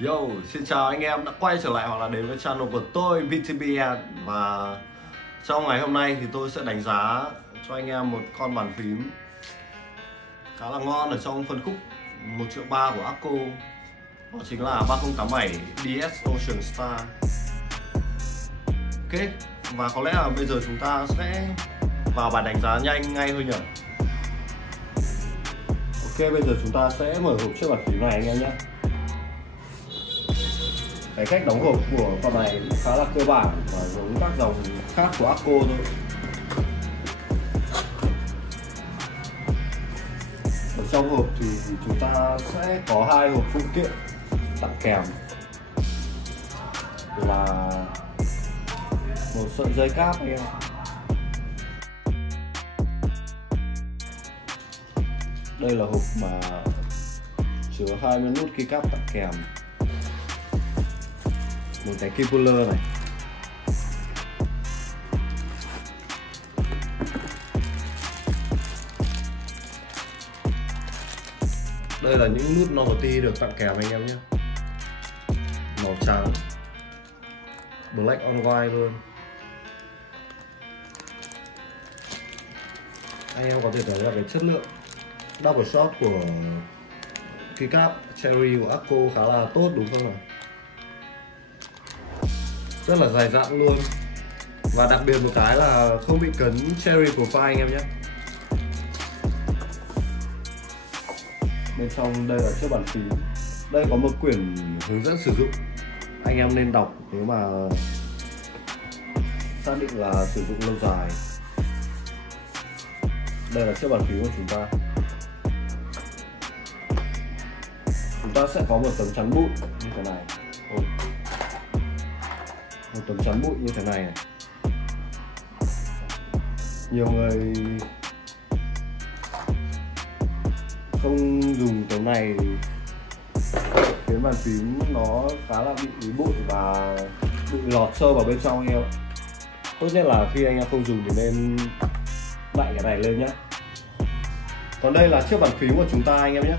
Yo, xin chào anh em đã quay trở lại hoặc là đến với channel của tôi VTBN. Và trong ngày hôm nay thì tôi sẽ đánh giá cho anh em một con bàn phím khá là ngon ở trong phân khúc 1.3 triệu của Akko. Đó chính là 3087 DS Ocean Star. Ok, và có lẽ là bây giờ chúng ta sẽ vào bài đánh giá nhanh ngay thôi nhỉ. Ok, bây giờ chúng ta sẽ mở hộp chiếc bàn phím này anh em nhé. Cái cách đóng hộp của con này khá là cơ bản và giống các dòng khác của Akko thôi. Ở trong hộp thì chúng ta sẽ có hai hộp phụ kiện tặng kèm là một sợi dây cáp anh em. Đây là hộp mà chứa 20 nút keycap tặng kèm, một cái key puller này, đây là những nút novelty được tặng kèm anh em nhé, màu trắng, black on white luôn. Anh em có thể thấy là cái chất lượng double shot của keycap cherry của Akko khá là tốt đúng không ạ? Rất là dày dặn luôn. Và đặc biệt một cái là không bị cấn cherry profile anh em nhé. Bên trong đây là chiếc bàn phím. Đây có một quyển hướng dẫn sử dụng, anh em nên đọc nếu mà xác định là sử dụng lâu dài. Đây là chiếc bàn phím của chúng ta. Chúng ta sẽ có một tấm chắn bụi như thế này. Một tấm chắn bụi như thế này. Nhiều người không dùng tấm này khiến bàn phím nó khá là bị bụi và bị lọt sâu vào bên trong anh em ạ. Tốt nhất là khi anh em không dùng thì nên đậy cái này lên nhé. Còn đây là chiếc bàn phím của chúng ta anh em nhé.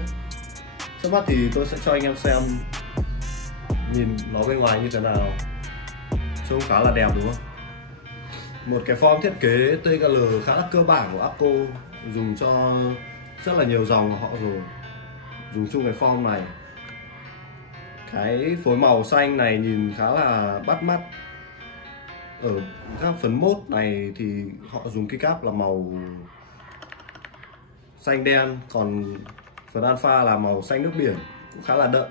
Trước mắt thì tôi sẽ cho anh em xem nhìn nó bên ngoài như thế nào. Trông khá là đẹp đúng không? Một cái form thiết kế TKL khá là cơ bản của Akko, dùng cho rất là nhiều dòng của họ rồi, dùng chung cái form này. Cái phối màu xanh này nhìn khá là bắt mắt. Ở các phần mốt này thì họ dùng keycap là màu xanh đen, còn phần alpha là màu xanh nước biển, cũng khá là đậm.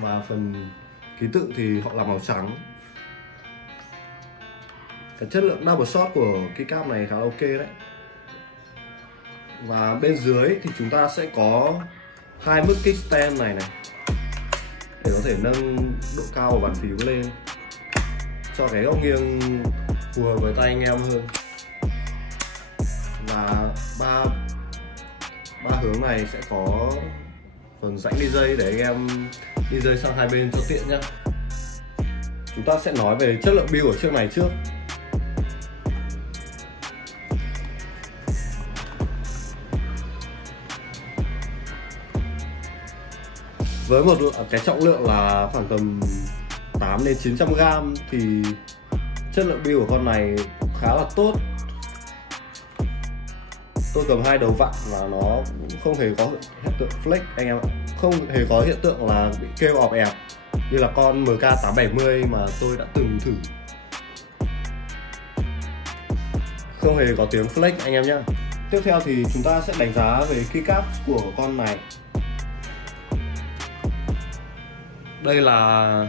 Và phần ký tự thì họ là màu trắng. Cái chất lượng double shot của keycap này khá là ok đấy. Và bên dưới thì chúng ta sẽ có hai mức kickstand này để có thể nâng độ cao của bàn phím lên cho cái góc nghiêng phù hợp với tay anh em hơn. Và ba hướng này sẽ có phần rãnh đi dây để anh em đi dây sang hai bên cho tiện nhé. Chúng ta sẽ nói về chất lượng build của chiếc này trước. Với một cái trọng lượng là khoảng tầm 8 đến 900 g thì chất lượng build của con này khá là tốt. Tôi cầm hai đầu vặn và nó không hề có hiện tượng flex anh em ạ. Không hề có hiện tượng là bị kêu ọp ẹp như là con MK870 mà tôi đã từng thử. Không hề có tiếng flex anh em nhé. Tiếp theo thì chúng ta sẽ đánh giá về keycap của con này. Đây là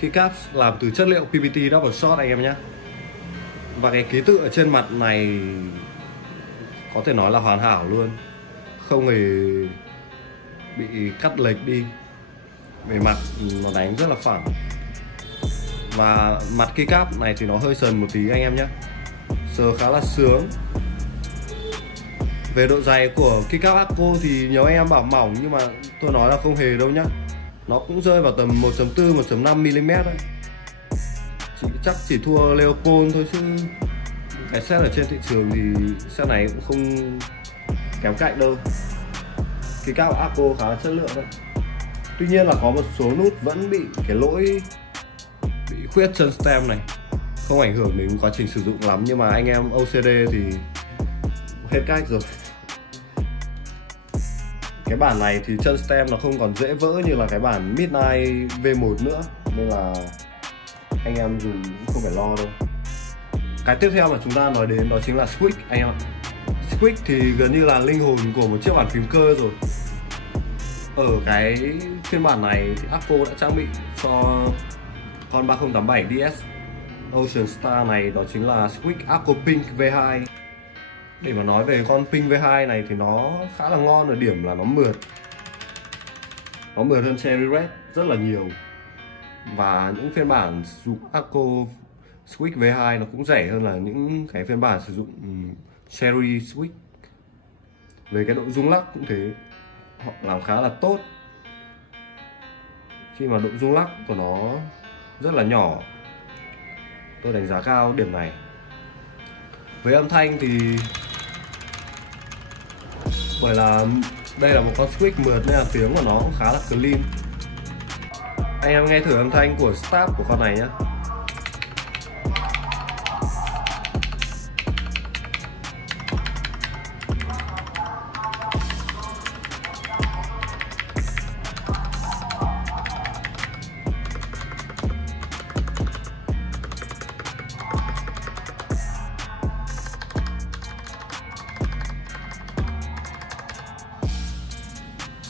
keycap làm từ chất liệu PBT double shot anh em nhé. Và cái ký tự ở trên mặt này có thể nói là hoàn hảo luôn, không hề bị cắt lệch đi. Về mặt nó đánh rất là phẳng. Và mặt keycap này thì nó hơi sần một tí anh em nhé, sờ khá là sướng. Về độ dày của keycap Akko thì nhiều anh em bảo mỏng, nhưng mà tôi nói là không hề đâu nhá. Nó cũng rơi vào tầm 1.4, 1.5mm đấy. Chắc chỉ thua Leopold thôi, chứ cái set ở trên thị trường thì set này cũng không kém cạnh đâu. Keycap Akko khá là chất lượng đấy. Tuy nhiên là có một số nút vẫn bị cái lỗi bị khuyết chân stem này, không ảnh hưởng đến quá trình sử dụng lắm, nhưng mà anh em OCD thì hết cách rồi. Cái bản này thì chân stem nó không còn dễ vỡ như là cái bản Midnight V1 nữa, nên là anh em dùng cũng không phải lo đâu. Cái tiếp theo mà chúng ta nói đến đó chính là Squeak anh em ạ. Squeak thì gần như là linh hồn của một chiếc bàn phím cơ rồi. Ở cái phiên bản này thì Apple đã trang bị cho con 3087 DS Ocean Star này, đó chính là Squeak Aqua Pink V2. Để mà nói về con Pink V2 này thì nó khá là ngon ở điểm là nó mượt hơn Cherry Red rất là nhiều. Và những phiên bản dùng Aqua Squeak V2 nó cũng rẻ hơn là những cái phiên bản sử dụng Cherry Squeak. Về cái độ rung lắc cũng thế, họ làm khá là tốt khi mà độ rung lắc của nó rất là nhỏ. Tôi đánh giá cao điểm này. Với âm thanh thì bởi là đây là một con Squeak mượt nên là tiếng của nó cũng khá là clean. Anh em nghe thử âm thanh của start của con này nhé.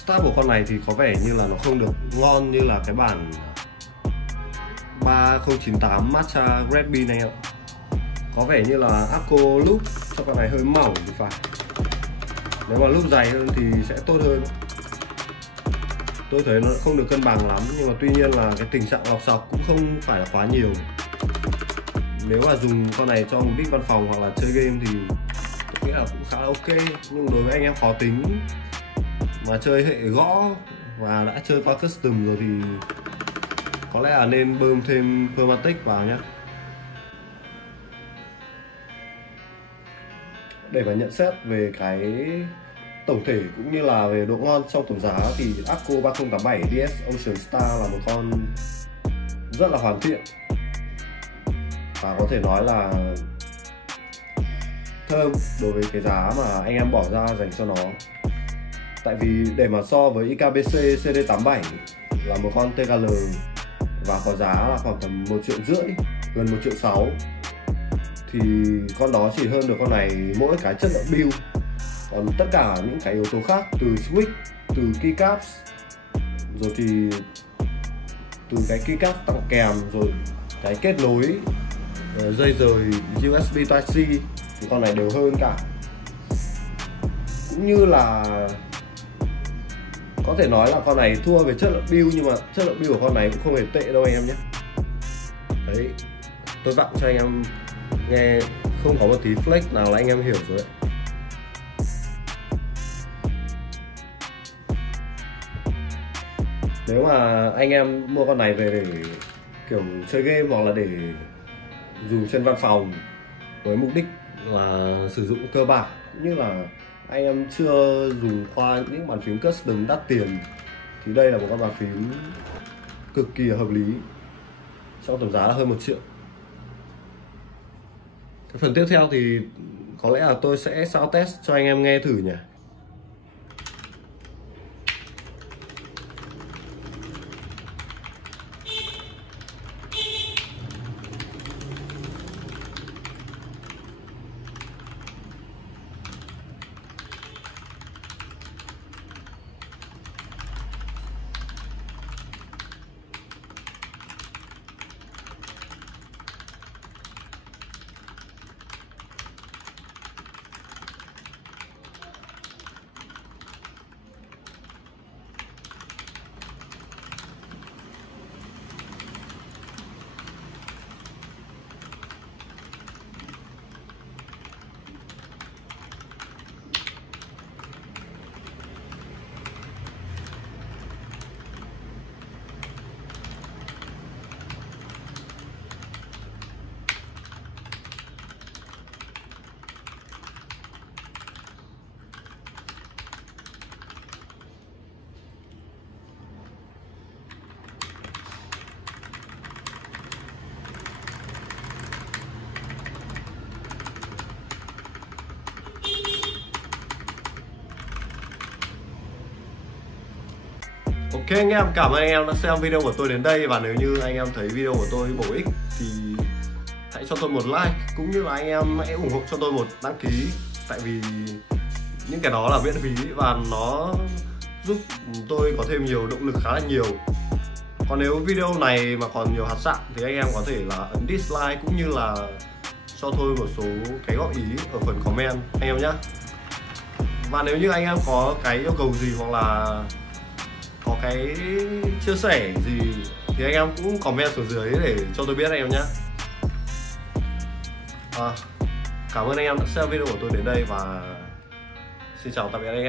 Start của con này thì có vẻ như là nó không được ngon như là cái bản 3098 Matcha Red Bean này ạ. Có vẻ như là Apple loop cho con này hơi mỏng thì phải. Nếu mà loop dày hơn thì sẽ tốt hơn. Tôi thấy nó không được cân bằng lắm, nhưng mà tuy nhiên là cái tình trạng lọc sọc cũng không phải là quá nhiều. Nếu mà dùng con này cho mục đích văn phòng hoặc là chơi game thì tôi nghĩ là cũng khá là ok. Nhưng đối với anh em khó tính mà chơi hệ gõ và đã chơi qua custom rồi thì có lẽ là nên bơm thêm Permatic vào nhé. Để mà nhận xét về cái tổng thể cũng như là về độ ngon trong tổng giá thì Aqua 3087 DS Ocean Star là một con rất là hoàn thiện và có thể nói là thơm đối với cái giá mà anh em bỏ ra dành cho nó. Tại vì để mà so với IKBC CD87 là một con TKL và có giá là khoảng tầm 1,5 triệu, gần 1,6 triệu, thì con đó chỉ hơn được con này mỗi cái chất lượng build. Còn tất cả những cái yếu tố khác từ switch, từ keycaps, rồi thì từ cái keycap tặng kèm, rồi cái kết nối dây rời USB Type-C thì con này đều hơn cả. Cũng như là có thể nói là con này thua về chất lượng build, nhưng mà chất lượng build của con này cũng không hề tệ đâu anh em nhé. Đấy, tôi vặn cho anh em nghe không có một tí flex nào là anh em hiểu rồi đấy. Nếu mà anh em mua con này về để kiểu chơi game hoặc là để dùng trên văn phòng với mục đích là sử dụng cơ bản, cũng như là anh em chưa dùng qua những bàn phím custom đắt tiền, thì đây là một con bàn phím cực kỳ hợp lý trong tổng giá là hơn 1 triệu. Cái phần tiếp theo thì có lẽ là tôi sẽ sound test cho anh em nghe thử nhỉ. Ok anh em, cảm ơn anh em đã xem video của tôi đến đây. Và nếu như anh em thấy video của tôi bổ ích thì hãy cho tôi một like, cũng như là anh em hãy ủng hộ cho tôi một đăng ký. Tại vì những cái đó là miễn phí và nó giúp tôi có thêm nhiều động lực khá là nhiều. Còn nếu video này mà còn nhiều hạt sạn thì anh em có thể là ấn dislike, cũng như là cho tôi một số cái góp ý ở phần comment anh em nhé. Và nếu như anh em có cái yêu cầu gì hoặc là có cái chia sẻ gì thì anh em cũng comment xuống dưới để cho tôi biết anh em nhé. Cảm ơn anh em đã xem video của tôi đến đây và xin chào tạm biệt anh em.